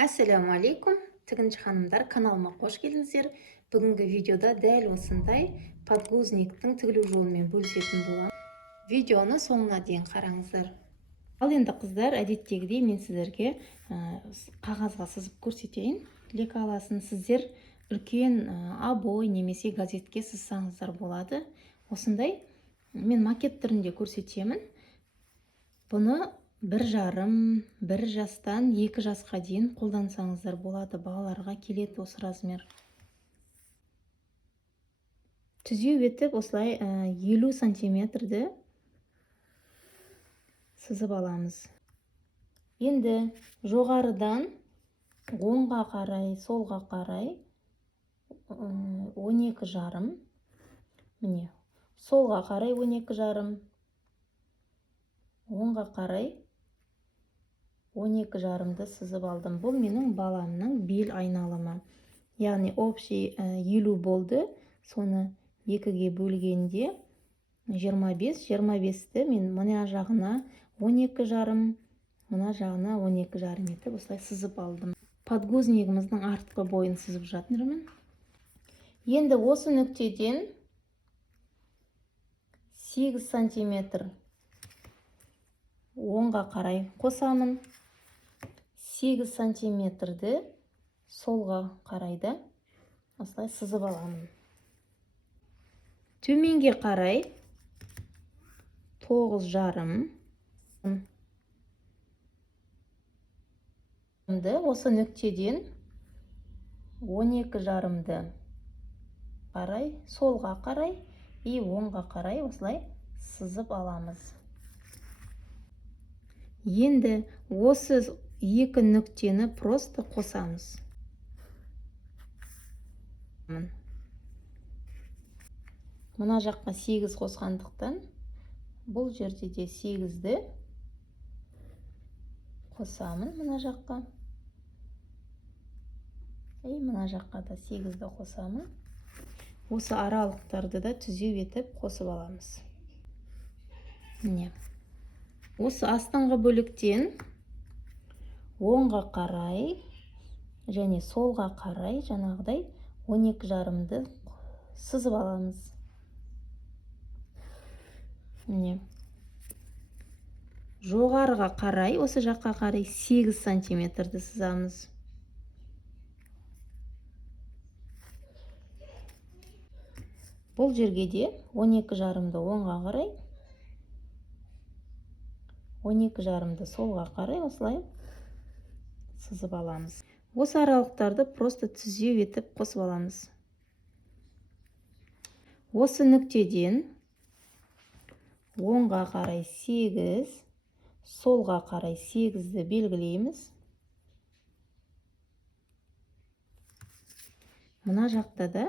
Ассаламу алейкум, тігінші ханымдар, каналыма қош келдіңіздер. Бүгінгі видеода дәл осындай подгузниктің тігілу жолымен бөлісетін боламын. Видеоны соңына дейін қараңыздар. Ал енді қыздар, әдеттегідей мен сіздерге қағазға сызып көрсетейін. Лекаласын сіздер үлкен обой немесе газетке сызсаңыздар болады. Осындай мен макет түрінде көрсетемін. Бұны 1,5 жастан 2 жасқа дейін қолдансаңыздар болады. Балаларға келеді осы размер. Түзеу етіп осылай 50 сантиметрді сызып аламыз. Енді жоғарыдан оңға қарай, солға қарай 12,5. Міне, солға қарай 12,5. Оңға қарай 12,5-ды сызып алдым. Бұл менің баламның бел айналымы. Яғни общий 50 болды. Соны 2-ге бөлгенде 25. 25-ті мен мына жағына 12,5, мына жағына 12,5 етіп осылай сызып алдым. Подгузнигіміздің артқы бойын сызып жатырмын. Енді осы нүктеден 8 сантиметр оңға қарай қосамын. 8 сантиметрді солға қарайда осылай сызып аламын. Төменге қарай 9,5. Осы нүктеден 12,5-ді қарай, солға қарай и оңға қарай осылай сызып аламыз. Енді осы 2 нүктені просто қосамыз. Мына жаққа 8 қосқандықтан бұл жерде де 8-ді қосамын мына жаққа. Мына жаққа да 8-ді қосамын. Осы аралықтарды да түзеу етіп қосып аламыз. Міне. Осы астыңғы бөліктен оңға қарай және солға қарай жаңағыдай 12,5-ді сызып аламыз. Міне. Жоғарыға қарай, осы жаққа қарай 8 сантиметрді сызамыз. Бұл жерге де 12,5-ді оңға қарай, 12,5-ді солға қарай осылай сызып аламыз. Осы аралықтарды просто түзеу етіп қосып аламыз. Осы нүктеден оңға қарай 8, солға қарай 8-ді белгілейміз. Мына жақта да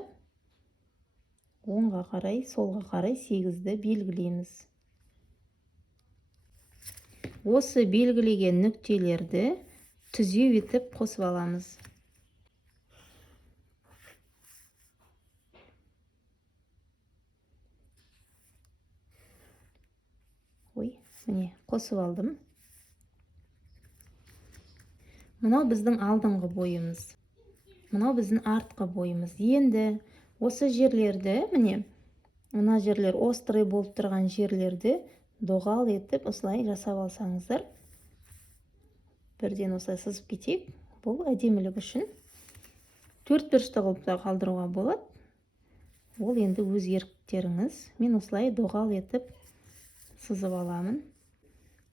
оңға қарай, солға қарай 8-ді белгілейміз. Осы белгілеген нүктелерді түзеу етіп қосып аламыз. Міне, қосып алдым. Мынау біздің алдыңғы бойымыз. Мынау біздің артқы бойымыз. Енді осы жерлерді, міне, мына жерлер острый болып тұрған жерлерді доғал етіп осылай жасап алсаңыздар. Бірден осылай сызып кетейік. Бұл әдемілік үшін 4 бұрышты қылып та қалдыруға болады. Ол енді өз еріктеріңіз. Мен осылай доғал етіп сызып аламын.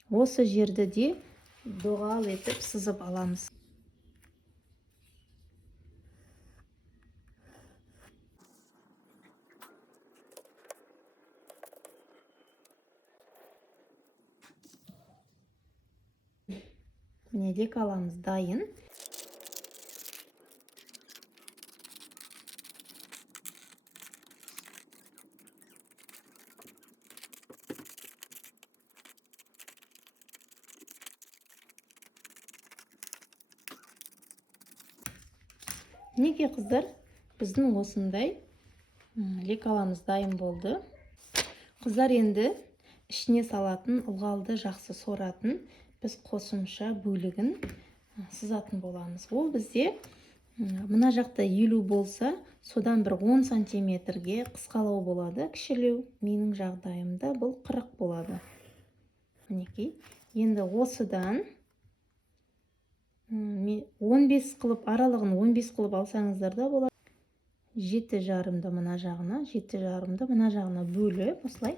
Осы жерді де доғал етіп сызып аламыз. Міне, лекаламыз дайын. Неге қыздар, біздің осындай лекаламыз дайын болды. Қыздар енді ішіне салатын ылғалды жақсы соратын біз қосымша бөлігін сызатын боламыз. Ол бізде мына жақта 50 болса, содан бір 10 сантиметрге қысқалау болады, кішілеу. Менің жағдайымда бұл 40 болады. Мінекей. Енді осыдан 15 қылып, аралығын 15 қылып алсаңыздар да болады. 7,5-ды мына жағына, 7,5-ды мына жағына бөліп, осылай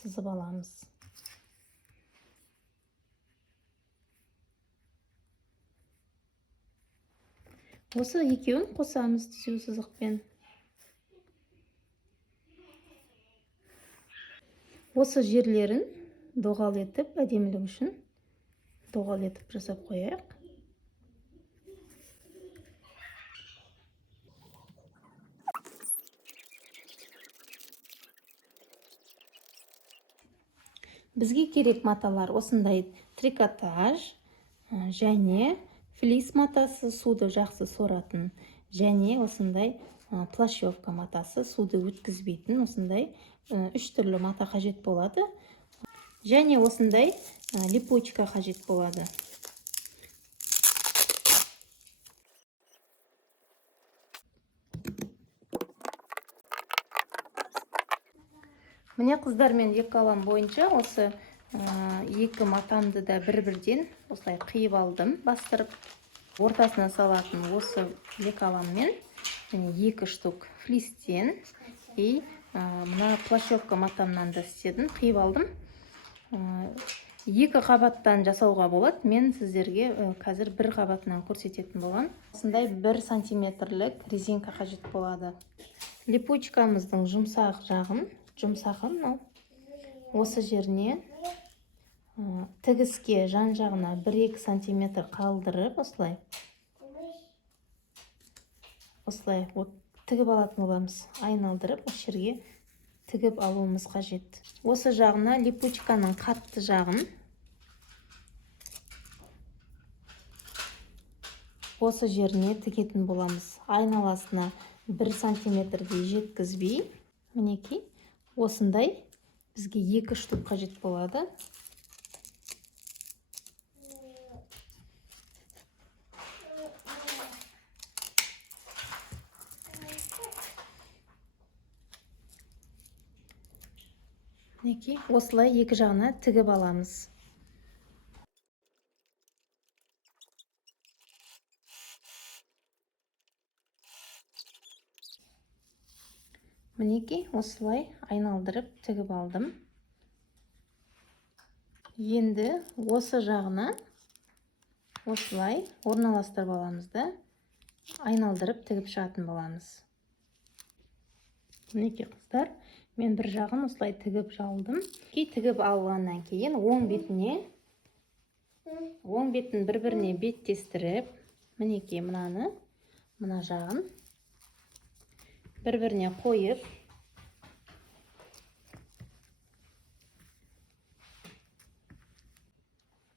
сызып аламыз. Осы екеуін қосамыз түзу сызықпен. Осы жерлерін доғал етіп, әдемілік үшін доғал етіп жасап қояйық. Бізге керек маталар осындай трикотаж және флис матасы, суды жақсы соратын, және осындай плащевка матасы, суды өткізбейтін, осындай 3 түрлі мата қажет болады. Және осындай липучка қажет болады. Міне қыздар, мен екі алам бойынша осы екі матамды да бір-бірден осылай қиып алдым, бастырып. Ортасына салатын осы екі аламмен екі штук флистен и мына плащевка матамнан да істедім, қиып алдым. Екі қабаттан жасауға болады. Мен сіздерге қазір бір қабатынан көрсететін болған. Осындай 1 сантиметрлік резинка қажет болады. Липучкамыздың жұмсақ жағын, осы жеріне тігіске жан жағына 1-2 сантиметр қалдырып, осылай тігіп алатын боламыз. Айналдырып, осы жерге тігіп алуымыз қажет. Осы жағына липучканың қатты жағын осы жеріне тігетін боламыз. Айналасына 1 сантиметрдей жеткізбей, мінекей, осындай бізге 2 штук қажет болады. Мінекей, осылай екі жағына тігіп аламыз. Мінекей, осылай айналдырып тігіп алдым. Енді осы жағына осылай орналастырып аламыз да, айналдырып тігіп шығатын боламыз. Мінекей қыздар, мен бір жағын осылай тігіп жалдым. Тігіп алғаннан кейін оң бетін бір-біріне беттестіріп, мінекей мынаны, мына жағын бір-біріне қойып,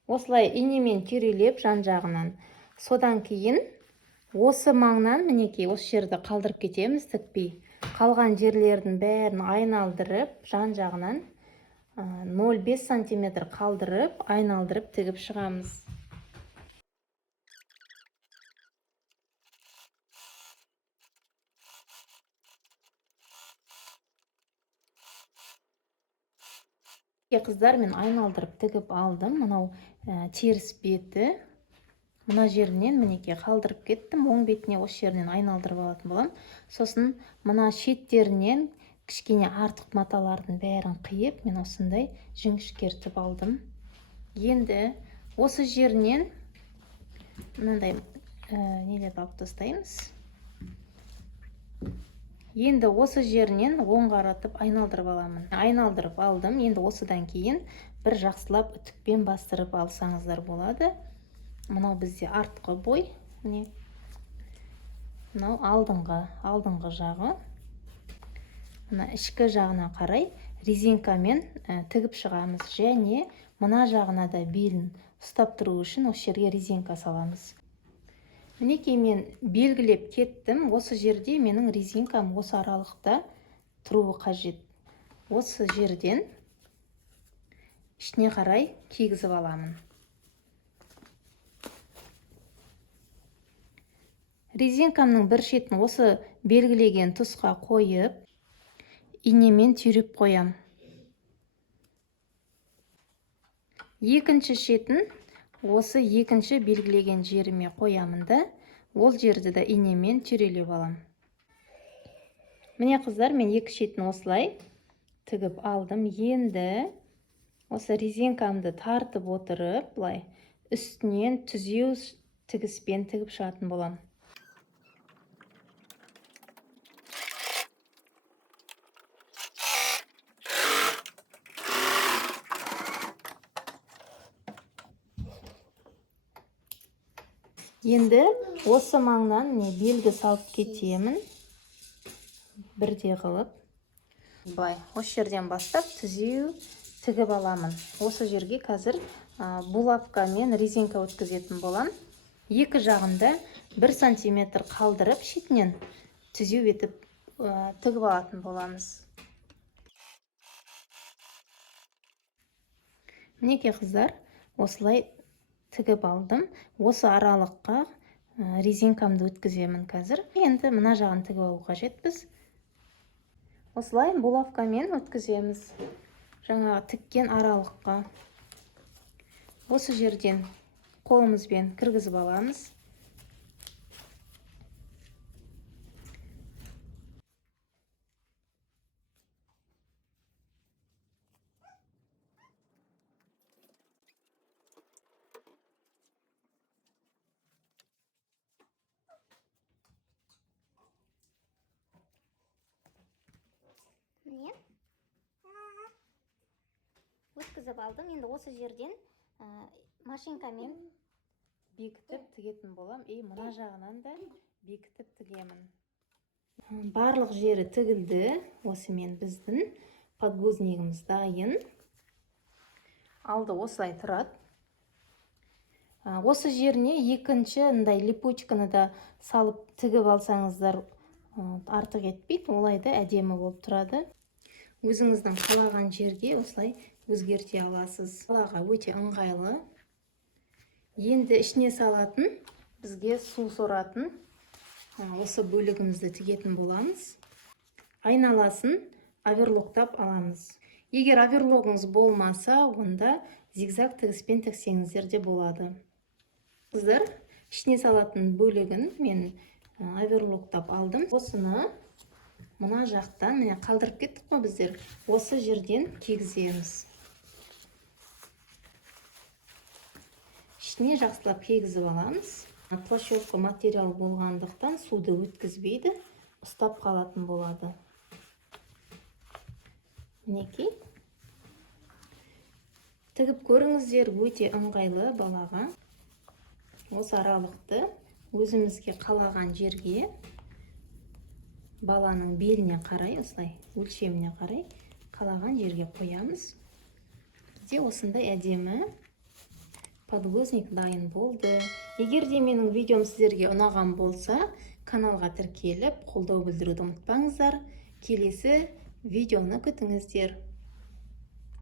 осылай инемен түйрелеп жан жағынан. Содан кейін осы маңнан, мінекей, осы жерді қалдырып кетеміз тікпей. Қалған жерлердің бәрін айналдырып, жан жағынан 0,5 сантиметр қалдырып, айналдырып тігіп шығамыз. Қыздар, мен айналдырып тігіп алдым. Мынау теріс беті. Мына жерінен мінекей қалдырып кеттім. Оң бетіне осы жерінен айналдырып алатын болам. Сосын мына шеттерінен кішкене артық маталардың бәрін қиып, мен осындай жіңішкертіп алдым. Енді осы жерінен мынандай нелеп алып тастаймыз. Енді осы жерінен оң қаратып айналдырып аламын. Айналдырып алдым. Енді осыдан кейін бір жақсылап үтікпен бастырып алсаңыздар болады. Мынау бізде артқы бой. Мынау алдыңғы жағы. Мына ішкі жағына қарай резинкамен тігіп шығамыз. Және мына жағына да белін ұстап тұру үшін осы жерге резинка саламыз. Мінекей, мен белгілеп кеттім. Осы жерде менің резинкам осы аралықта тұруы қажет. Осы жерден ішіне қарай кигізіп аламын. Резинкамның бір шетін осы белгілеген тұсқа қойып, инемен түйреп қоям. Екінші шетін осы екінші белгілеген жеріме қоямын да, ол жерді де инемен түйрелеп алам. Міне қыздар, мен екі шетін осылай тігіп алдым. Енді осы резинкамды тартып отырып, бұлай үстінен түзеу тігіспен тігіп шығатын болам. Енді осы маңнан белгі салып кетемін. Бірде қылып. Былай, осы жерден бастап түзеу тігіп аламын. Осы жерге қазір булавка мен резинка өткізетін болам. Екі жағында 1 сантиметр қалдырып, шетінен түзеу етіп тігіп алатын боламыз. Мінекей қыздар, осылай тігіп алдым. Осы аралыққа резинкамды өткіземін қазір. Енді мына жағын тігіп алу қажетпіз. Осылай булавкамен өткіземіз. Жаңағы тіккен аралыққа. Осы жерден қолымызбен кіргізіп аламыз. Өткізіп алдым. Енді осы жерден машинкамен бекітіп тігетін болам. Мына жағынан да бекітіп тігемін. Барлық жері тігілді. Осымен біздің подгузнигіміз дайын. Алды осылай тұрады. Осы жеріне екінші липучканы да салып тігіп алсаңыздар артық етпейді. Олай да әдемі болып тұрады. Өзіңіздің қалаған жерге осылай өзгерте аласыз. Қалаға өте ыңғайлы. Енді ішіне салатын, бізге су соратын осы бөлігімізді тігетін боламыз. Айналасын оверлоктап аламыз. Егер оверлогыңыз болмаса, онда зигзаг тігіспен тіксеңіздер де болады. Қыздар, ішіне салатын бөлігін мен оверлоктап алдым. Осыны мына жақтан, міне қалдырып кеттік қой біздер. Осы жерден кигіземіз. Ішіне жақсылап кигізіп аламыз. Плащевка материал болғандықтан суды өткізбейді, ұстап қалатын болады. Мінекей. Тігіп көріңіздер, өте ыңғайлы балаға. Осы аралықты өзімізге қалаған жерге, баланың беліне қарай, осылай өлшеміне қарай қалаған жерге қоямыз. Бізде осындай әдемі подгузник дайын болды. Егер де менің видеом сіздерге ұнаған болса, каналға тіркеліп, қолдау білдіруді ұмытпаңыздар. Келесі видеоны күтіңіздер.